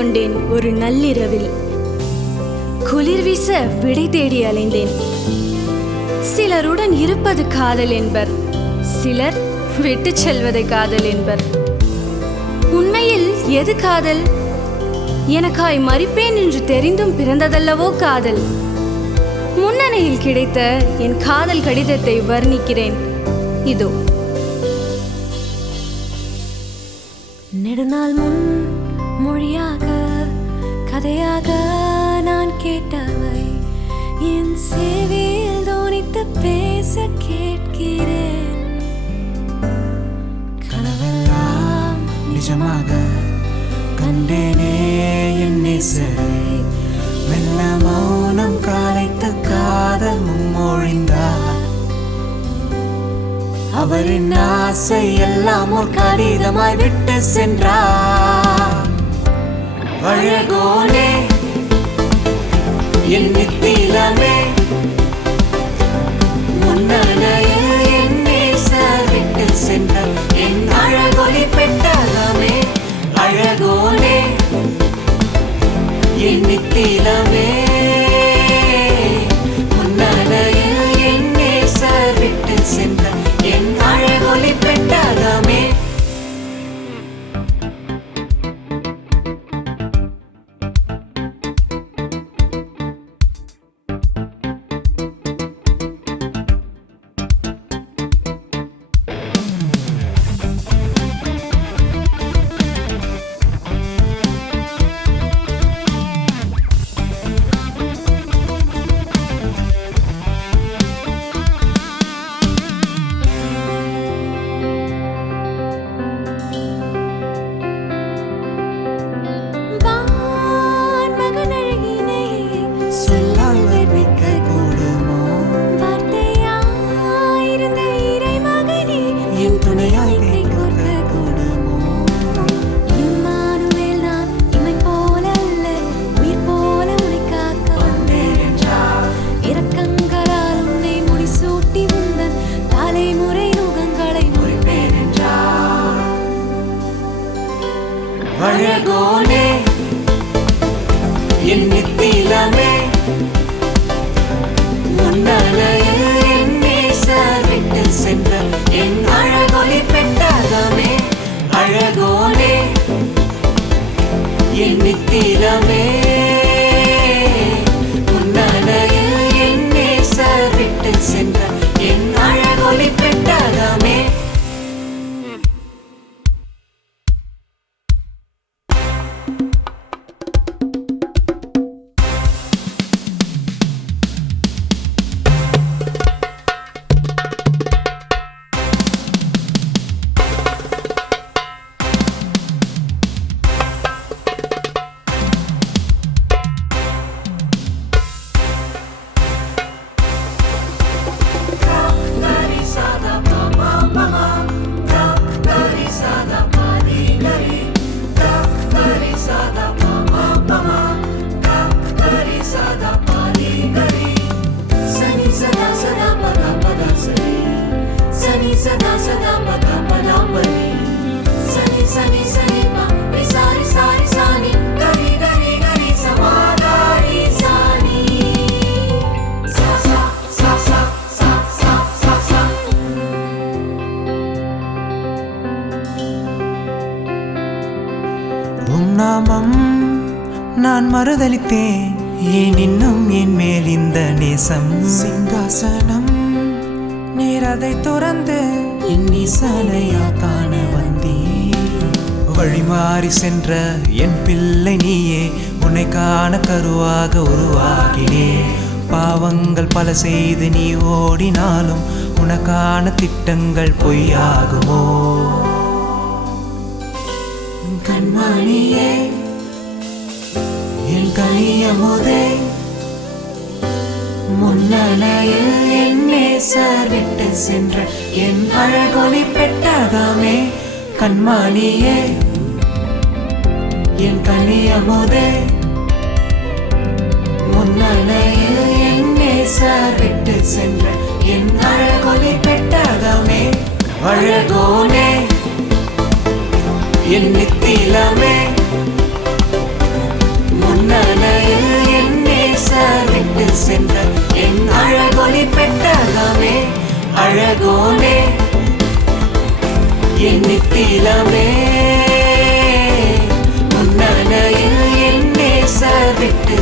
கொண்டேன் ஒரு நள்ளிரவில். குளிர் வீச விடை தேடி அலைந்தேன். சிலருடன் இருப்பது காதல் என்பர். சிலர் விட்டுச் செல்வதை காதல் என்பர். உண்மையில் எது காதல்? எனக்காய் மறிப்பேன் என்று தெரிந்தும் பிறந்ததல்லவோ காதல்? முன்னணியில் கிடைத்த என் காதல் கடிதத்தை வர்ணிக்கிறேன். இதோ. நெடுநாள் முன் மொழியாக கதையாக நான் கேட்டவை. என் சேவையில் தோனித்து பேச கேட்கிறேன். கனவெல்லாம் நிஜமாக கண்டேனே என் நேசரை. மெல்ல மௌனம் காலைத்து காதல் முன்மொழிந்தார் அவரின் ஆசை எல்லாம் ஒரு கடிதமாய் விட்டு சென்றார். அழகோனே என் நித்திலமே என் Sada sada pada pada padi Sani sani sani pa Re sari sari sani Gari gari gari samadari sani Sa sa sa sa sa sa sa sa உம் நாமம் நான் மறுதளித்தேன் ஏன் இன்னும் என் மேல் இந்த நேசம் சிங்காசனம் நீர் அதை துறந்து என் ஈசனையா காண வந்தே வழிமாறி சென்ற என் பிள்ளை நீயே உன்னை காண கருவாக உருவாகினே. பாவங்கள் பல செய்து நீ ஓடினாலும் உனக்கான திட்டங்கள் பொய்யாகுமோ? கண்மணியே என் கனியமுதே பொன்னனையில் என்னே சார் விட்டு சென்ற என் அழகொலி பெட்டகமே கண்மாணியே என் கண்ணியமுதே முன்னணையில் என்னே சார் விட்டு சென்ற என் அழகொலி பெட்டகமே அழகோனே. என் நித்திலமே முன்னணையில் என்னே சார் விட்டு சென்ற நிலமே. உன்னான என் நேச விட்டு